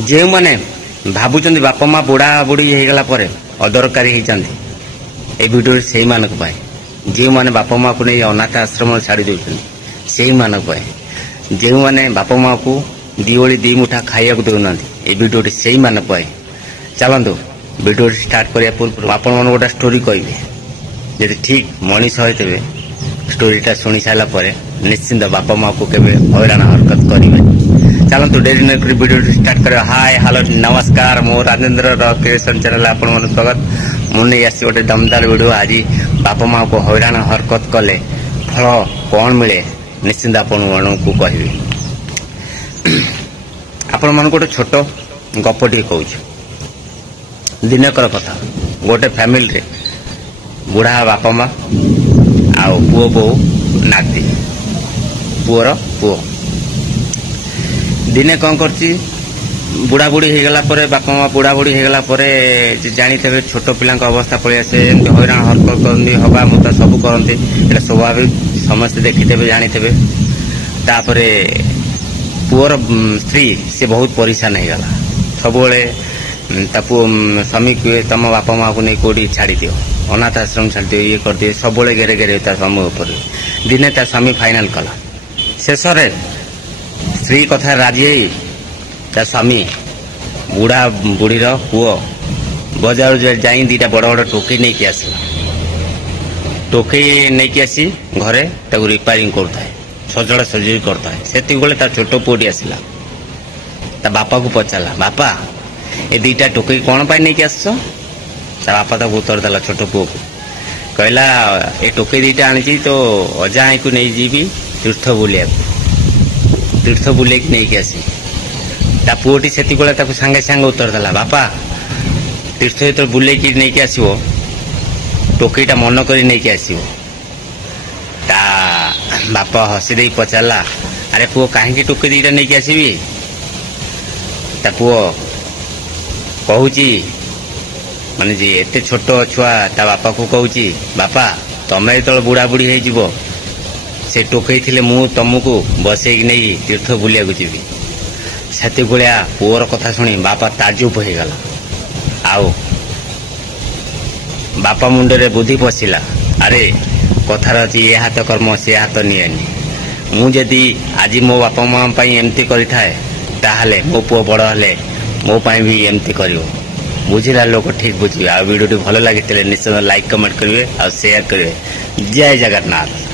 जे माने भावुं बापा माँ बुढ़ा बुढ़ी होगला अदरकारी होती ए भिडियो से मानक जो मैंने बापा माँ को नहीं अनाथ आश्रम छाड़ी दौरान से मानक जो मैंने बापा माँ को दी ओली दी मुठा खाया दौना ये भिडियो से मानक चलतु भिडियो स्टार्ट करने पूर्व आप गोटे स्टोरी कहे जब ठीक मनीष होते स्टोरीटा शुणी सारापर निश्चिंत बापा माँ को केवे हैरान हरकत करेंगे। चलतु डेरी न वीडियो स्टार्ट कर। हाय हेलो नमस्कार मो राजेंद्र क्रिएशन चैनल आप स्वागत। मुझे आसी गोटे दमदार वीडियो आज बापा माँ को हैरान हरकत कले फल कौन मिले निश्चिंत आपण को कहबी। आपण मन गोटे छोट गपटी कहूँ दिनकर कथा। गोटे फैमिली रे बुढ़ा बापा माँ आउ पुओ बो नाती पुअर पुओ दिने कौन करची बुढ़ा बुढ़ी होगला बापा माँ बुढ़ा बुढ़ी होगला जानी छोट पिला अवस्था पलि आसे हैरान हरकत करती हवा मुता सब करते स्वाभाविक समस्ते देखिथे जानीथे। तापर पुअर स्त्री से बहुत परेशान होगला सब स्वामी कहे तुम बापा माँ को नहीं कौटी छाड़ी दियो अनाथ आश्रम छाड़ दियो ये कर दिए सब घेरे घेरे स्वामी उपर दिने स्वामी फाइनाल कला शेष स्त्री कथा राजी ता स्वामी बुढ़ा बुढ़ीर पुओ बजार जाई दीटा बड़ बड़ टोकई नहीं कि आसला टोकई नहीं कि आसी घरे ताको रिपेयरिंग करता है सजड़ा सजी करता है से तार छोट पुओटी आसला ता बापा को पचारा बापा ये दीटा टोकई कौन पाई नहीं कि आस ता बापा तक उत्तर देला छोट पुओ को कहला ये टोकई दीटा आनी तो अजा आई को नहीं जीवी तीर्थ बुलिया तीर्थ बुले नहीं आसी ता पुओटी से सांगे सांगे उत्तर देला बापा तीर्थ जो बुले नहीं आसो टोकईटा मन कर नहीं आसो ता बापा हसी दे पचारा अरे पुओ कहीं टोकई दीटा नहीं आसबि ता पुओ कहूँ माने जी एते छोट छुआ ता बापा को कहूँ बापा तमें जो बुढ़ा बुढ़ी हो से टोकई थिले मु तुमको बसई नहीं तीर्थ बुलिया को जीवी से पुअर कथा शुणी बापा ताजुब हो गला आओ बापा मुंडे बुद्धि पशिला अरे कथार अच्छी ये हाथ कर्म से हाथ नियनि मुझे आज मो बापा माँ एमती करें मो पुओ बड़ हेले मो भी एमती कर बुझिला लोक ठीक बुझे। आ वीडियो भल लगी निश्चय लाइक कमेंट करेंगे और शेयर करेंगे। जय जगन्नाथ।